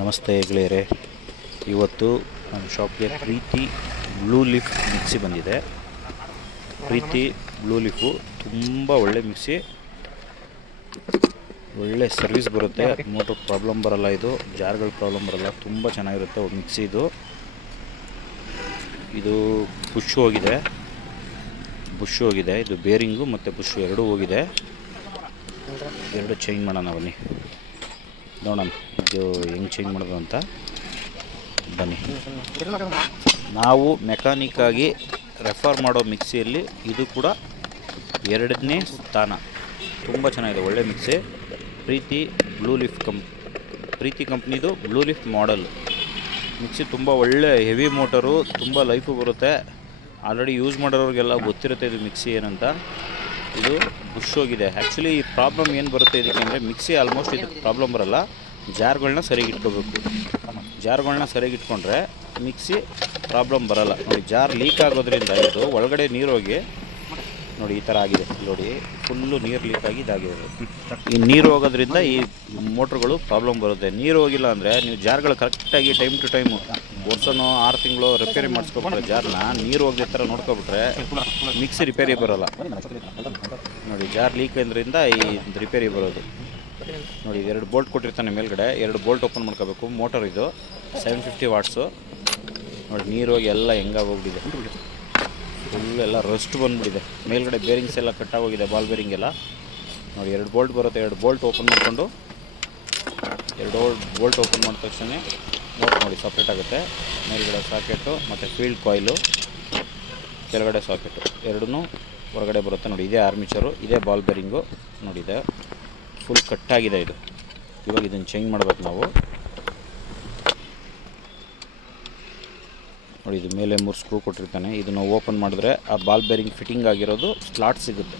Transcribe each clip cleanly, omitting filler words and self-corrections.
ನಮಸ್ತೆ ಗೆಳೆಯರೇ, ಇವತ್ತು ನಮ್ಮ ಶಾಪ್ಗೆ ಪ್ರೀತಿ ಬ್ಲೂ ಲೀಫ್ ಮಿಕ್ಸಿ ಬಂದಿದೆ. ಪ್ರೀತಿ ಬ್ಲೂ ಲೀಫು ತುಂಬ ಒಳ್ಳೆ ಮಿಕ್ಸಿ, ಒಳ್ಳೆ ಸರ್ವಿಸ್ ಬರುತ್ತೆ. ಮೋಟ್ರ್ ಪ್ರಾಬ್ಲಮ್ ಬರಲ್ಲ, ಇದು ಜಾರ್ಗಳ ಪ್ರಾಬ್ಲಮ್ ಬರಲ್ಲ, ತುಂಬ ಚೆನ್ನಾಗಿರುತ್ತೆ ಮಿಕ್ಸಿ. ಇದು ಬುಷ್ ಹೋಗಿದೆ, ಇದು ಬೇರಿಂಗು ಮತ್ತು ಬುಷ್ ಎರಡೂ ಹೋಗಿದೆ. ಎರಡು ಚೇಂಜ್ ಮಾಡೋಣ, ಬನ್ನಿ ನೋಡೋಣ ಇದು ಹೆಂಗೆ ಚೇಂಜ್ ಮಾಡೋದು ಅಂತ. ಬನ್ನಿ, ನಾವು ಮೆಕ್ಯಾನಿಕ್ಕಾಗಿ ರೆಫರ್ ಮಾಡೋ ಮಿಕ್ಸಿಯಲ್ಲಿ ಇದು ಕೂಡ ಎರಡನೇ ಸ್ಥಾನ. ತುಂಬ ಚೆನ್ನಾಗಿದೆ, ಒಳ್ಳೆ ಮಿಕ್ಸಿ. ಪ್ರೀತಿ ಬ್ಲೂ ಲೀಫ್ ಪ್ರೀತಿ ಕಂಪ್ನಿದು ಬ್ಲೂ ಲೀಫ್ ಮಾಡೆಲ್ ಮಿಕ್ಸಿ. ತುಂಬ ಒಳ್ಳೆ ಹೆವಿ ಮೋಟರು, ತುಂಬ ಲೈಫು ಬರುತ್ತೆ. ಆಲ್ರೆಡಿ ಯೂಸ್ ಮಾಡೋರಿಗೆಲ್ಲ ಗೊತ್ತಿರುತ್ತೆ ಇದು ಮಿಕ್ಸಿ ಏನಂತ. ಇದು ಬುಷ್ ಹೋಗಿದೆ. ಆ್ಯಕ್ಚುಲಿ ಈ ಪ್ರಾಬ್ಲಮ್ ಏನು ಬರುತ್ತೆ ಇದಕ್ಕೆ ಅಂದರೆ, ಮಿಕ್ಸಿ ಆಲ್ಮೋಸ್ಟ್ ಇದಕ್ಕೆ ಪ್ರಾಬ್ಲಮ್ ಬರಲ್ಲ, ಜಾರ್ಗಳನ್ನ ಸರಿಯಾಗಿ ಇಟ್ಕೋಬೇಕು. ಜಾರ್ಗಳನ್ನ ಸರಿಯಾಗಿ ಇಟ್ಕೊಂಡ್ರೆ ಮಿಕ್ಸಿ ಪ್ರಾಬ್ಲಮ್ ಬರಲ್ಲ. ನೋಡಿ, ಜಾರ್ ಲೀಕ್ ಆಗೋದ್ರಿಂದ ಇದು ಒಳಗಡೆ ನೀರು ಹೋಗಿ ನೋಡಿ ಈ ಥರ ಆಗಿದೆ. ನೋಡಿ, ಫುಲ್ಲು ನೀರು ಲೀಕ್ ಆಗಿ ಇದಾಗಿದೆ. ಈ ನೀರು ಹೋಗೋದ್ರಿಂದ ಈ ಮೋಟ್ರುಗಳು ಪ್ರಾಬ್ಲಮ್ ಬರುತ್ತೆ. ನೀರು ಹೋಗಿಲ್ಲ ಅಂದರೆ ನೀವು ಜಾರ್ಗಳು ಕರೆಕ್ಟಾಗಿ ಟೈಮ್ ಟು ಟೈಮು ವರ್ಷನೋ 6 ತಿಂಗಳು ರಿಪೇರಿ ಮಾಡಿಸ್ಕೊಬಿಟ್ರೆ, ಜಾರ್ನ ನೀರು ಹೋಗದೆ ಥರ ನೋಡ್ಕೊಬಿಟ್ರೆ ಮಿಕ್ಸಿ ರಿಪೇರಿ ಬರೋಲ್ಲ. ನೋಡಿ, ಜಾರ್ ಲೀಕ್ ಅಂದ್ರಿಂದ ಈ ರಿಪೇರಿ ಬರೋದು. ನೋಡಿ, 2 ಬೋಲ್ಟ್ ಕೊಟ್ಟಿರ್ತಾನೆ ಮೇಲ್ಗಡೆ, 2 ಬೋಲ್ಟ್ ಓಪನ್ ಮಾಡ್ಕೋಬೇಕು. ಮೋಟರ್ ಇದು 750 ವಾಟ್ಸು. ನೋಡಿ, ನೀರು ಹೋಗಿ ಎಲ್ಲ ಹೆಂಗಾಗೋಗ್ಬಿಟ್ಟಿದೆ, ಫುಲ್ ಎಲ್ಲ ರಸ್ಟ್ ಬಂದುಬಿಟ್ಟಿದೆ. ಮೇಲ್ಗಡೆ ಬೇರಿಂಗ್ಸ್ ಎಲ್ಲ ಕಟ್ಟಾಗೋಗಿದೆ, ಬಾಲ್ ಬೇರಿಂಗ್ ಎಲ್ಲ. ನೋಡಿ, 2 ಬೋಲ್ಟ್ ಬರುತ್ತೆ. 2 ಬೋಲ್ಟ್ ಓಪನ್ ಮಾಡಿಕೊಂಡು 2 ಬೋಲ್ಟ್ ಓಪನ್ ಮಾಡಿದ ತಕ್ಷಣ ನೋಡಿ ಸಪ್ರೇಟ್ ಆಗುತ್ತೆ. ಮೇಲ್ಗಡೆ ಸಾಕೆಟು ಮತ್ತು ಫೀಲ್ಡ್ ಕಾಯಿಲು, ಕೆಳಗಡೆ ಸಾಕೆಟು ಎರಡೂ ಹೊರಗಡೆ ಬರುತ್ತೆ. ನೋಡಿ, ಇದೇ ಆರ್ಮಿಚರು, ಇದೇ ಬಾಲ್ ಬೇರಿಂಗು. ನೋಡಿ, ಇದೆ ಫುಲ್ ಕಟ್ಟಾಗಿದೆ ಇದು. ಇವಾಗ ಇದನ್ನು ಚೇಂಜ್ ಮಾಡ್ಬೇಕು ನಾವು. ನೋಡಿ, ಇದು ಮೇಲೆ 3 ಸ್ಕ್ರೂ ಕೊಟ್ಟಿರ್ತಾನೆ. ಇದನ್ನು ಓಪನ್ ಮಾಡಿದ್ರೆ ಆ ಬಾಲ್ ಬೇರಿಂಗ್ ಫಿಟ್ಟಿಂಗ್ ಆಗಿರೋದು ಸ್ಲಾಟ್ ಸಿಗುತ್ತೆ.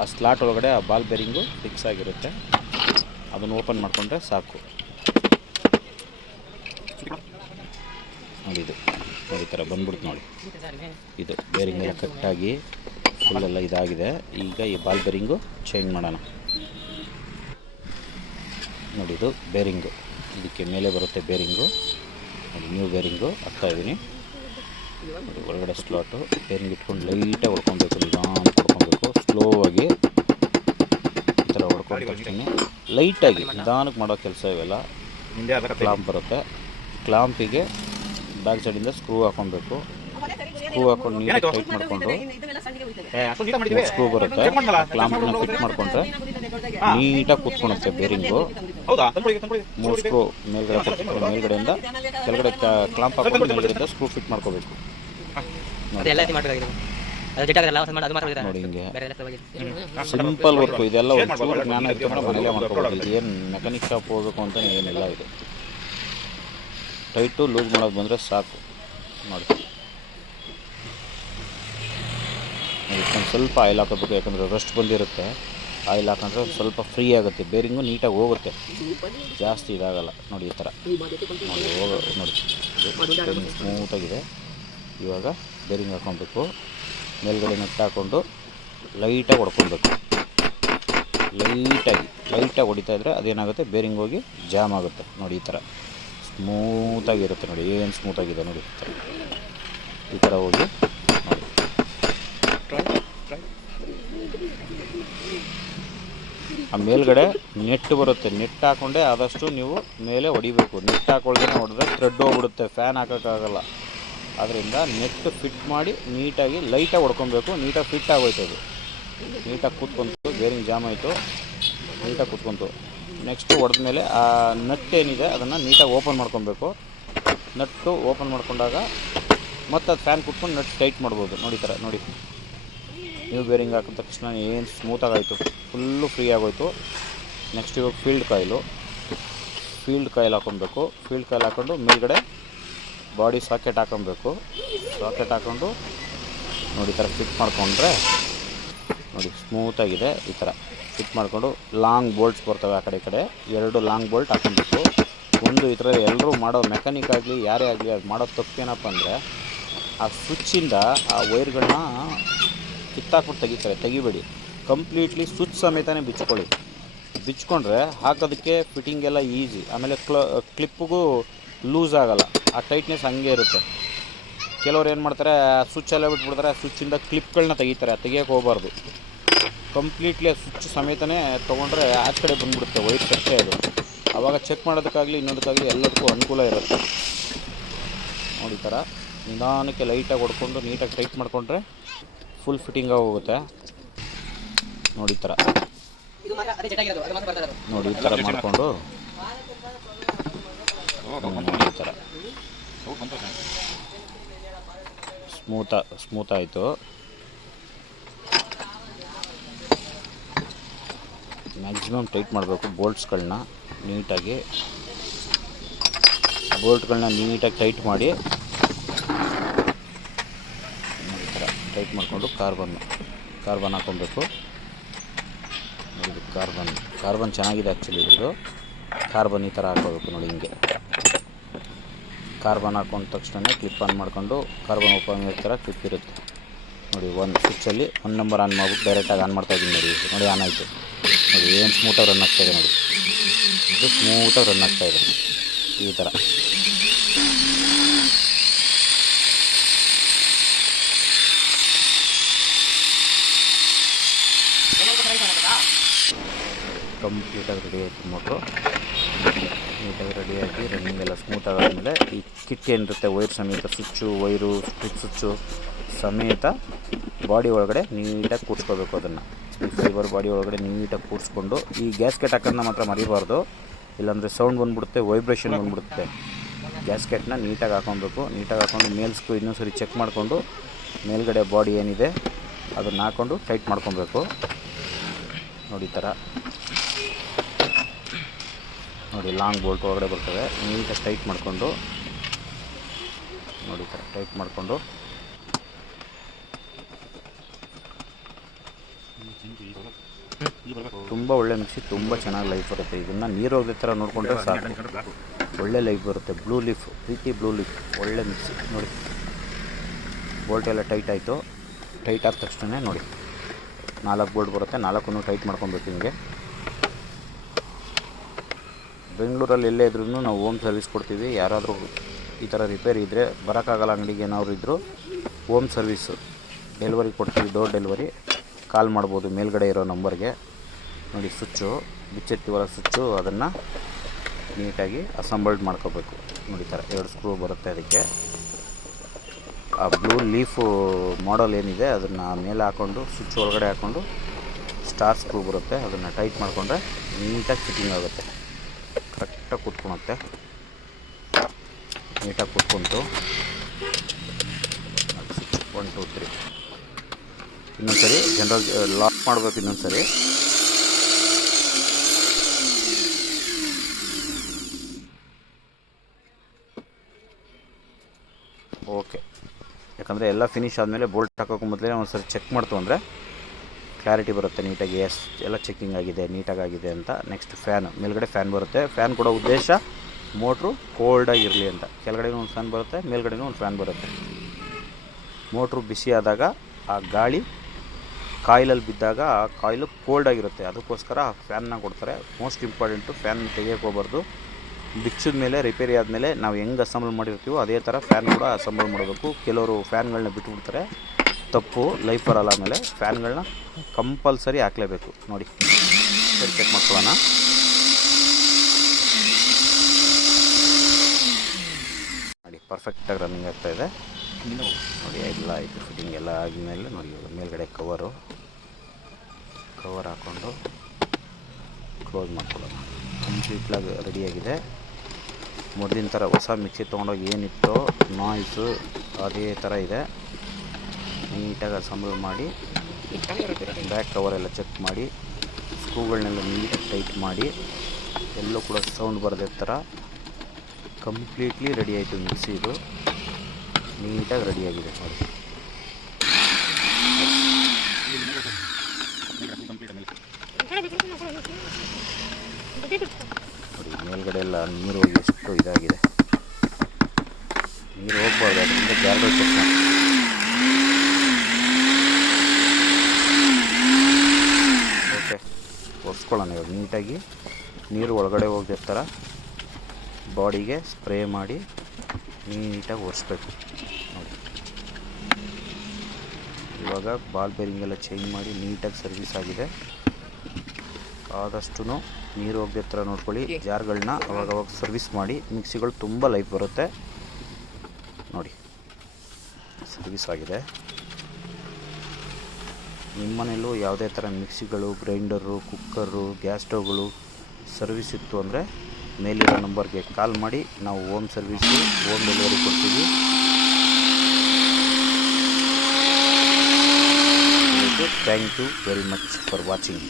ಆ ಸ್ಲಾಟ್ ಒಳಗಡೆ ಆ ಬಾಲ್ ಬೇರಿಂಗು ಫಿಕ್ಸ್ ಆಗಿರುತ್ತೆ. ಅದನ್ನು ಓಪನ್ ಮಾಡಿಕೊಂಡ್ರೆ ಸಾಕು. ನೋಡಿ, ಇದು ನೋಡಿ ಈ ಥರ ಬಂದ್ಬಿಡ್ತು. ನೋಡಿ, ಇದು ಬೇರಿಂಗ್ ಎಲ್ಲ ಕಟ್ಟಾಗಿ ಫುಲ್ಲೆಲ್ಲ ಇದಾಗಿದೆ. ಈಗ ಈ ಬಾಲ್ ಬೇರಿಂಗು ಚೇಂಜ್ ಮಾಡೋಣ. ನೋಡಿ, ಇದು ಬೇರಿಂಗು, ಇದಕ್ಕೆ ಮೇಲೆ ಬರುತ್ತೆ ಬೇರಿಂಗು. ನೋಡಿ, ನ್ಯೂ ಬೇರಿಂಗು ಹಾಕ್ತಾಯಿದ್ದೀನಿ. ನೋಡಿ, ಒಳಗಡೆ ಸ್ಲಾಟು ಬೇರಿಂಗ್ ಇಟ್ಕೊಂಡು ಲೈಟಾಗಿ ಹೊಡ್ಕೊಬೇಕು, ನಿಧಾನ ಹೊಡ್ಕೊಬೇಕು. ಸ್ಲೋ ಆಗಿ ಈ ಥರ ಹೊಡ್ಕೊಂಡು ತಕ್ಷಣ ಲೈಟಾಗಿ ನಿಧಾನಕ್ಕೆ ಮಾಡೋ ಕೆಲಸ ಇವೆಲ್ಲ. ಕ್ಲಾಂಪ್ ಬರುತ್ತೆ, ಕ್ಲಾಂಪಿಗೆ ಬ್ಯಾಕ್ ಸೈಡಿಂದ ಸ್ಕ್ರೂ ಹಾಕೊಬೇಕು. ಸ್ಕ್ರೂ ಹಾಕೊಂಡು ನೀಟಾಗಿ ಟೈಟ್ ಮಾಡಿಕೊಂಡು ಸ್ಕ್ರೂ ಬರುತ್ತೆ, ಕ್ಲಾಂಪನ್ನ ಫಿಟ್ ಮಾಡಿಕೊಂಡ್ರೆ ನೀಟಾಗಿ ಕೂತ್ಕೊಳುತ್ತೆ ಬೇರಿಂಗು. 3 ಸ್ಕ್ರೂ ಮೇಲ್ಗಡೆಯಿಂದ ಕೆಳಗಡೆ ಕ್ಲಾಂಪ್ ಹಾಕೊಂಡು ಮೇಲ್ಗಡೆಯಿಂದ ಸ್ಕ್ರೂ ಫಿಟ್ ಮಾಡ್ಕೋಬೇಕು. ನೋಡಿ, ಹಿಂಗೆ ಸಿಂಪಲ್ ವರ್ಕು ಇದೆಲ್ಲ. ಒಂಚೂರು ಜ್ಞಾನ ಇಟ್ಕೊಂಡ್ರೆ ಮನೇಲೆ ಮಾಡ್ಕೋಬೋದು. ಇದು ಏನು ಮೆಕ್ಯಾನಿಕ್ ಶಾಪ್ ಹೋಗಬೇಕು ಅಂತ ಏನಿಲ್ಲ. ಇದು ಟೈಟು ಲೂಸ್ ಮಾಡೋದು ಬಂದರೆ ಸಾಕು. ನೋಡಿ, ಇದಕ್ಕೊಂದು ಸ್ವಲ್ಪ ಆಯಿಲ್ ಹಾಕೋಬೇಕು, ಯಾಕಂದರೆ ರಸ್ಟ್ ಬಂದಿರುತ್ತೆ. ಆಯಿಲ್ ಹಾಕೊಂಡ್ರೆ ಸ್ವಲ್ಪ ಫ್ರೀ ಆಗುತ್ತೆ, ಬೇರಿಂಗು ನೀಟಾಗಿ ಹೋಗುತ್ತೆ, ಜಾಸ್ತಿ ಇದಾಗಲ್ಲ. ನೋಡಿ, ಈ ಥರ ನೋಡಿ ಸ್ಮೂತಾಗಿದೆ. ಇವಾಗ ಬೇರಿಂಗ್ ಹಾಕೊಬೇಕು. ಮೇಲ್ಗಡೆ ನೆಟ್ ಹಾಕ್ಕೊಂಡು ಲೈಟಾಗಿ ಹೊಡ್ಕೊಬೇಕು. ಲೈಟಾಗಿ ಹೊಡಿತಾ ಇದ್ದರೆ ಅದೇನಾಗುತ್ತೆ, ಬೇರಿಂಗ್ ಹೋಗಿ ಜಾಮ್ ಆಗುತ್ತೆ. ನೋಡಿ, ಈ ಥರ ಸ್ಮೂತಾಗಿರುತ್ತೆ. ನೋಡಿ, ಏನು ಸ್ಮೂತಾಗಿದೆ ನೋಡಿ, ಈ ಥರ ಹೋಗಿ ನೋಡಿ. ಆ ಮೇಲ್ಗಡೆ ನೆಟ್ ಬರುತ್ತೆ, ನೆಟ್ ಹಾಕ್ಕೊಂಡೆ ಆದಷ್ಟು ನೀವು ಮೇಲೆ ಹೊಡಿಬೇಕು. ನೆಟ್ ಹಾಕೊಳ್ದೇ ಹೊಡೆದ್ರೆ ಥ್ರೆಡ್ ಹೋಗ್ಬಿಡುತ್ತೆ, ಫ್ಯಾನ್ ಹಾಕೋಕ್ಕಾಗಲ್ಲ. ಅದರಿಂದ ನೆಟ್ ಫಿಟ್ ಮಾಡಿ ನೀಟಾಗಿ ಲೈಟಾಗಿ ಹೊಡ್ಕೊಬೇಕು. ನೀಟಾಗಿ ಫಿಟ್ ಆಗೋಯ್ತು, ಅದು ನೀಟಾಗಿ ಕೂತ್ಕೊಂತು. ಬೇರಿಂಗ್ ಜಾಮ್ ಆಯಿತು, ನೀಟಾಗಿ ಕೂತ್ಕೊಂತು. ನೆಕ್ಸ್ಟು ಹೊಡೆದ್ಮೇಲೆ ಆ ನಟ್ ಏನಿದೆ ಅದನ್ನು ನೀಟಾಗಿ ಓಪನ್ ಮಾಡ್ಕೊಬೇಕು. ನಟ್ಟು ಓಪನ್ ಮಾಡ್ಕೊಂಡಾಗ ಮತ್ತು ಅದು ಫ್ಯಾನ್ ಕುಟ್ಕೊಂಡು ನಟ್ ಟೈಟ್ ಮಾಡ್ಬೋದು. ನೋಡಿ, ಥರ ನೋಡಿ, ನ್ಯೂ ಬೇರಿಂಗ್ ಹಾಕಿದ ತಕ್ಷಣ ಏನು ಸ್ಮೂತಾಗಾಯಿತು, ಫುಲ್ಲು ಫ್ರೀ ಆಗೋಯ್ತು. ನೆಕ್ಸ್ಟ್ ಇವಾಗ ಫೀಲ್ಡ್ ಕಾಯಿಲ್ ಹಾಕೊಬೇಕು. ಫೀಲ್ಡ್ ಕಾಯಿಲ್ ಹಾಕ್ಕೊಂಡು ಮೇಲ್ಗಡೆ ಬಾಡಿ ಸಾಕೆಟ್ ಹಾಕೊಬೇಕು. ಸಾಕೆಟ್ ಹಾಕ್ಕೊಂಡು ನೋಡಿ ಈ ಥರ ಫಿಟ್ ಮಾಡಿಕೊಂಡ್ರೆ ನೋಡಿ ಸ್ಮೂತಾಗಿದೆ. ಈ ಥರ ಫಿಟ್ ಮಾಡಿಕೊಂಡು ಲಾಂಗ್ ಬೋಲ್ಟ್ಸ್ ಬರ್ತವೆ ಆ ಕಡೆ ಈ ಕಡೆ. 2 ಲಾಂಗ್ ಬೋಲ್ಟ್ ಹಾಕೊಬೇಕು. ಒಂದು ಈ ಥರ ಎಲ್ಲರೂ ಮಾಡೋ ಮೆಕ್ಯಾನಿಕ್ ಆಗಲಿ ಯಾರೇ ಆಗಲಿ ಅದು ಮಾಡೋ ತಪ್ಪೇನಪ್ಪ ಅಂದರೆ, ಆ ಸ್ವಿಚ್ಚಿಂದ ಆ ವೈರ್ಗಳನ್ನ ಕಿತ್ತಾಕ್ಬಿಟ್ಟು ತೆಗಿತಾರೆ. ತೆಗಿಬೇಡಿ, ಕಂಪ್ಲೀಟ್ಲಿ ಸ್ವಿಚ್ ಸಮೇತನೇ ಬಿಚ್ಕೊಳ್ಳಿ. ಬಿಚ್ಕೊಂಡ್ರೆ ಹಾಕೋದಕ್ಕೆ ಫಿಟ್ಟಿಂಗ್ ಎಲ್ಲ ಈಸಿ. ಆಮೇಲೆ ಕ್ಲಿಪ್ಪಿಗೂ ಲೂಸ್ ಆಗೋಲ್ಲ, ಆ ಟೈಟ್ನೆಸ್ ಹಂಗೆ ಇರುತ್ತೆ. ಕೆಲವ್ರು ಏನು ಮಾಡ್ತಾರೆ, ಸ್ವಿಚ್ ಎಲ್ಲ ಬಿಟ್ಬಿಡ್ತಾರೆ, ಆ ಸ್ವಿಚ್ಚಿಂದ ಕ್ಲಿಪ್ಗಳನ್ನ ತೆಗಿತಾರೆ. ತೆಗಿಯೋಕೆ ಹೋಗಬಾರ್ದು. ಕಂಪ್ಲೀಟ್ಲಿ ಆ ಸ್ವಿಚ್ ಸಮೇತನೇ ತೊಗೊಂಡ್ರೆ ಆಚೆ ಕಡೆ ಬಂದುಬಿಡುತ್ತೆ ವೈರ್ ಅಷ್ಟೇ ಅದು. ಆವಾಗ ಚೆಕ್ ಮಾಡೋದಕ್ಕಾಗಲಿ ಇನ್ನೊಂದಕ್ಕಾಗಲಿ ಎಲ್ಲದಕ್ಕೂ ಅನುಕೂಲ ಇರುತ್ತೆ. ನೋಡಿ ಈ ಥರ ನಿಧಾನಕ್ಕೆ ಲೈಟಾಗಿ ಹೊಡ್ಕೊಂಡು ನೀಟಾಗಿ ಟೈಟ್ ಮಾಡಿಕೊಂಡ್ರೆ ಫುಲ್ ಫಿಟ್ಟಿಂಗಾಗಿ ಹೋಗುತ್ತೆ. ನೋಡಿ ಈ ಥರ ನೋಡಿ ಈ ಥರ ಮಾಡಿಕೊಂಡು ಈ ಥರ ಸ್ಮೂತ್ ಆಯಿತು. ಮ್ಯಾಕ್ಸಿಮಮ್ ಟೈಟ್ ಮಾಡಬೇಕು ಬೋಲ್ಟ್ಸ್ಗಳನ್ನ ನೀಟಾಗಿ. ಬೋಲ್ಟ್ಗಳನ್ನ ನೀಟಾಗಿ ಟೈಟ್ ಮಾಡಿ ಈ ಥರ ಟೈಟ್ ಮಾಡಿಕೊಂಡು ಕಾರ್ಬನ್ ಹಾಕೊಬೇಕು. ನೋಡಿ ಕಾರ್ಬನ್ ಚೆನ್ನಾಗಿದೆ ಆ್ಯಕ್ಚುಲಿ. ಇದು ಕಾರ್ಬನ್ ಈ ಥರ ಹಾಕೋಬೇಕು ನೋಡಿ. ಹಿಂಗೆ ಕಾರ್ಬನ್ ಹಾಕೊಂಡ ತಕ್ಷಣ ಕ್ಲಿಪ್ ಆನ್ ಮಾಡಿಕೊಂಡು ಕಾರ್ಬನ್ ಓಪನ್ ಈ ಥರ ಕ್ಲಿಪ್ ಇರುತ್ತೆ ನೋಡಿ. ಒಂದು ಸ್ವಿಚ್ಚಲ್ಲಿ 1 ನಂಬರ್ ಆನ್ ಮಾಡ್ಬಿಟ್ಟು ಡೈರೆಕ್ಟಾಗಿ ಆನ್ ಮಾಡ್ತಾಯಿದ್ದೀನಿ ನೋಡಿ. ಆನ್ ಆಯಿತು ನೋಡಿ. ಏನು ಸ್ಮೂತಾಗಿ ರನ್ ಆಗ್ತಾಯಿದೆ ನೋಡಿ. ಇದು ಸ್ಮೂತಾಗಿ ರನ್ ಆಗ್ತಾಯಿದೆ ಈ ಥರ. ಕಂಪ್ಲೀಟಾಗಿ ರೆಡಿ ಆಯಿತು ಮೋಟ್ರು. ನೀಟಾಗಿ ರೆಡಿಯಾಗಿ ರನ್ನಿಂಗ್ ಎಲ್ಲ ಸ್ಮೂತ್ ಆಗಾದ್ಮೇಲೆ ಈ ಕಿಟ್ ಏನಿರುತ್ತೆ ವೈರ್ ಸಮೇತ, ಸ್ವಿಚ್ಚು ವೈರು ಸ್ಟ್ರಿಪ್ ಸ್ವಿಚ್ಚು ಸಮೇತ ಬಾಡಿ ಒಳಗಡೆ ನೀಟಾಗಿ ಕೂರಿಸ್ಕೋಬೇಕು. ಅದನ್ನು ಈ ಫೈಬರ್ ಬಾಡಿ ಒಳಗಡೆ ನೀಟಾಗಿ ಕೂರಿಸ್ಕೊಂಡು ಈ ಗ್ಯಾಸ್ಕೆಟ್ ಹಾಕೋದನ್ನ ಮಾತ್ರ ಮರಿಬಾರ್ದು, ಇಲ್ಲಾಂದರೆ ಸೌಂಡ್ ಬಂದುಬಿಡುತ್ತೆ, ವೈಬ್ರೇಷನ್ ಬಂದುಬಿಡುತ್ತೆ. ಗ್ಯಾಸ್ಕೆಟ್ನ ನೀಟಾಗಿ ಹಾಕೊಬೇಕು. ನೀಟಾಗಿ ಹಾಕ್ಕೊಂಡು ಮೇಲ್ಸ್ಕು ಇನ್ನೊಂದು ಸರಿ ಚೆಕ್ ಮಾಡಿಕೊಂಡು ಮೇಲ್ಗಡೆ ಬಾಡಿ ಏನಿದೆ ಅದನ್ನು ಹಾಕ್ಕೊಂಡು ಟೈಟ್ ಮಾಡ್ಕೊಬೇಕು ನೋಡಿ. ಈ ಥರ ನೋಡಿ ಲಾಂಗ್ ಬೋಲ್ಟ್ ಒಳಗಡೆ ಬರ್ತವೆ. ನೀಟಾಗಿ ಟೈಟ್ ಮಾಡಿಕೊಂಡು ನೋಡಿ. ಈ ಥರ ಟೈಟ್ ಮಾಡಿಕೊಂಡು ತುಂಬ ಒಳ್ಳೆ ಮಿಕ್ಸಿ, ತುಂಬ ಚೆನ್ನಾಗಿ ಲೈಫ್ ಬರುತ್ತೆ. ಇದನ್ನು ನೀರು ಹೋಗೋ ಥರ ನೋಡಿಕೊಂಡ್ರೆ ಸಾಕು, ಒಳ್ಳೆ ಲೈಫ್ ಬರುತ್ತೆ. ಬ್ಲೂ ಲೀಫ್, ಪ್ರೀತಿ ಬ್ಲೂ ಲೀಫ್ ಒಳ್ಳೆ ಮಿಕ್ಸಿ ನೋಡಿ. ಬೋಲ್ಟ್ ಎಲ್ಲ ಟೈಟ್ ಆಯಿತು. ಟೈಟ್ ಆದ ತಕ್ಷಣ ನೋಡಿ 4 ಬೋಲ್ಟ್ ಬರುತ್ತೆ. 4 ಟೈಟ್ ಮಾಡ್ಕೊಬೇಕು ಹಿಂಗೆ. ಬೆಂಗಳೂರಲ್ಲಿ ಎಲ್ಲೇ ಇದ್ರೂ ನಾವು ಹೋಮ್ ಸರ್ವಿಸ್ ಕೊಡ್ತೀವಿ. ಯಾರಾದರೂ ಈ ಥರ ರಿಪೇರಿ ಇದ್ದರೆ ಬರೋಕ್ಕಾಗಲ್ಲ ಅಂಗಡಿಗೆ ಏನಾದ್ರು ಇದ್ದರೂ ಹೋಮ್ ಸರ್ವಿಸು ಡೆಲಿವರಿ ಕೊಡ್ತೀವಿ. ಡೋರ್ ಡೆಲಿವರಿ ಕಾಲ್ ಮಾಡ್ಬೋದು ಮೇಲ್ಗಡೆ ಇರೋ ನಂಬರ್ಗೆ. ನೋಡಿ ಸ್ವಿಚ್ಚು ಬಿಚ್ಚಿರ್ತೀವಲ್ಲ ಸ್ವಿಚ್ಚು, ಅದನ್ನು ನೀಟಾಗಿ ಅಸೆಂಬಲ್ಡ್ ಮಾಡ್ಕೋಬೇಕು ನೋಡಿ. ಈ ಥರ 2 ಸ್ಕ್ರೂ ಬರುತ್ತೆ ಅದಕ್ಕೆ. ಆ ಬ್ಲೂ ಲೀಫು ಮಾಡಲ್ ಏನಿದೆ ಅದನ್ನು ಮೇಲೆ ಹಾಕ್ಕೊಂಡು ಸ್ವಿಚ್ ಒಳಗಡೆ ಹಾಕ್ಕೊಂಡು ಸ್ಟಾರ್ ಸ್ಕ್ರೂ ಬರುತ್ತೆ, ಅದನ್ನು ಟೈಟ್ ಮಾಡಿಕೊಂಡ್ರೆ ನೀಟಾಗಿ ಫಿಟ್ಟಿಂಗ್ ಆಗುತ್ತೆ. ಕರೆಕ್ಟಾಗಿ ಕೂತ್ಕೊಳುತ್ತೆ. ನೀಟಾಗಿ ಕೂತ್ಕೊಂತು 1 2 3 ಇನ್ನೊಂದು ಸರಿ ಜನರಲ್ ಲಾಕ್ ಮಾಡಬೇಕು. ಇನ್ನೊಂದು ಸರಿ ಓಕೆ. ಯಾಕಂದರೆ ಎಲ್ಲ ಫಿನಿಶ್ ಆದಮೇಲೆ ಬೋಲ್ಟ್ ಹಾಕೋಕೆ ಮೊದಲೇ ಒಂದು ಸರಿ ಚೆಕ್ ಮಾಡ್ತು ಅಂದರೆ ಕ್ಲಾರಿಟಿ ಬರುತ್ತೆ ನೀಟಾಗಿ. ಎಲ್ಲ ಚೆಕ್ಕಿಂಗ್ ಆಗಿದೆ, ನೀಟಾಗಿದೆ ಅಂತ. ನೆಕ್ಸ್ಟ್ ಫ್ಯಾನ್, ಮೇಲ್ಗಡೆ ಫ್ಯಾನ್ ಬರುತ್ತೆ. ಫ್ಯಾನ್ ಕೊಡೋ ಉದ್ದೇಶ ಮೋಟ್ರು ಕೋಲ್ಡಾಗಿರಲಿ ಅಂತ. ಕೆಳಗಡೆನೂ ಒಂದು ಫ್ಯಾನ್ ಬರುತ್ತೆ, ಮೇಲ್ಗಡೆನೂ ಒಂದು ಫ್ಯಾನ್ ಬರುತ್ತೆ. ಮೋಟ್ರು ಬಿಸಿ ಆದಾಗ ಆ ಗಾಳಿ ಕಾಯಿಲಲ್ಲಿ ಬಿದ್ದಾಗ ಆ ಕಾಯಿಲು ಕೋಲ್ಡಾಗಿರುತ್ತೆ, ಅದಕ್ಕೋಸ್ಕರ ಆ ಫ್ಯಾನ್ನ ಕೊಡ್ತಾರೆ. ಮೋಸ್ಟ್ ಇಂಪಾರ್ಟೆಂಟು, ಫ್ಯಾನ್ ತೆಗಿಯೋಕೆ ಹೋಗ್ಬಾರ್ದು. ಬಿಚ್ಚಿದ ಮೇಲೆ ರಿಪೇರಿ ಆದಮೇಲೆ ನಾವು ಹೆಂಗೆ ಅಸೆಂಬಲ್ ಮಾಡಿರ್ತೀವೋ ಅದೇ ಥರ ಫ್ಯಾನ್ ಕೂಡ ಅಸೆಂಬಲ್ ಮಾಡಬೇಕು. ಕೆಲವರು ಫ್ಯಾನ್ಗಳನ್ನ ಬಿಟ್ಟುಬಿಡ್ತಾರೆ, ತಪ್ಪು. ಲೈಫ್ ಬರಲ್ಲ. ಆಮೇಲೆ ಫ್ಯಾನ್ಗಳನ್ನ ಕಂಪಲ್ಸರಿ ಹಾಕಲೇಬೇಕು ನೋಡಿ. ಸರಿ ಚೆಕ್ ಮಾಡ್ಕೊಳ್ಳೋಣ. ನೋಡಿ ಪರ್ಫೆಕ್ಟಾಗಿ ರನ್ನಿಂಗ್ ಆಗ್ತಾಯಿದೆ ನೋಡಿ. ಎಲ್ಲ ಆಯಿತು, ಫಿಟ್ಟಿಂಗ್ ಎಲ್ಲ ಆದಮೇಲೆ ನೋಡಿ ಮೇಲ್ಗಡೆ ಕವರ್ ಹಾಕ್ಕೊಂಡು ಕ್ಲೋಸ್ ಮಾಡ್ಕೊಳ್ಳೋಣ. ಕಂಪ್ಲೀಟ್ಲಾಗಿ ರೆಡಿಯಾಗಿದೆ. ಮೊದಲಿನ ಥರ ಹೊಸ ಮಿಕ್ಸಿ ತೊಗೊಂಡೋಗಿ ಏನಿತ್ತೋ ನಾಯ್ಸು ಅದೇ ಥರ ಇದೆ. ನೀಟಾಗಿ ಅಸೆಂಬಲ್ ಮಾಡಿ ಬ್ಯಾಕ್ ಕವರೆಲ್ಲ ಚೆಕ್ ಮಾಡಿ ಸ್ಕ್ರೂಗಳನ್ನೆಲ್ಲ ನೀಟಾಗಿ ಟೈಟ್ ಮಾಡಿ ಎಲ್ಲೂ ಕೂಡ ಸೌಂಡ್ ಬರದೇ ಥರ ಕಂಪ್ಲೀಟ್ಲಿ ರೆಡಿ ಆಯಿತು ಮಿಕ್ಸಿ. ಇದು ನೀಟಾಗಿ ರೆಡಿಯಾಗಿದೆ ನೋಡಿ. ನೋಡಿ ಮೇಲ್ಗಡೆ ಎಲ್ಲ ನೀರು ಹೋಗಿ ಎಷ್ಟು ಇದಾಗಿದೆ. ನೀರು ಹೋಗ್ಬಾರ್ದು, ಅದರಿಂದ ಗ್ಯಾರ್ಗಳು ಚೆಕ್ ಮಾಡಿ. ಓಕೆ, ಒರೆಸ್ಕೊಳ್ಳೋಣ. ಇವಾಗ ನೀಟಾಗಿ ನೀರು ಒಳಗಡೆ ಹೋಗೋ ಥರ ಬಾಡಿಗೆ ಸ್ಪ್ರೇ ಮಾಡಿ ನೀಟಾಗಿ ಒರೆಸ್ಬೇಕು ನೋಡಿ. ಇವಾಗ ಬಾಲ್ ಬೇರಿಂಗೆಲ್ಲ ಚೇಂಜ್ ಮಾಡಿ ನೀಟಾಗಿ ಸರ್ವಿಸ್ ಆಗಿದೆ. ಆದಷ್ಟು ನೀರು ಹೋಗದೆ ಥರ ನೋಡ್ಕೊಳ್ಳಿ. ಜಾರ್ಗಳನ್ನ ಅವಾಗವಾಗ ಸರ್ವಿಸ್ ಮಾಡಿ. ಮಿಕ್ಸಿಗಳು ತುಂಬ ಲೈಫ್ ಬರುತ್ತೆ ನೋಡಿ. ಸರ್ವಿಸ್ ಆಗಿದೆ. ನಿಮ್ಮನೇಲೂ ಯಾವುದೇ ಥರ ಮಿಕ್ಸಿಗಳು, ಗ್ರೈಂಡರು, ಕುಕ್ಕರು, ಗ್ಯಾಸ್ ಸ್ಟವ್ಗಳು ಸರ್ವಿಸ್ ಇತ್ತು ಅಂದರೆ ಮೇಲಿರೋ ನಂಬರ್ಗೆ ಕಾಲ್ ಮಾಡಿ. ನಾವು ಹೋಮ್ ಸರ್ವಿಸು, ಹೋಮ್ ಡೆಲಿವರಿ ಕೊಡ್ತೀವಿ. Thank you very much for watching.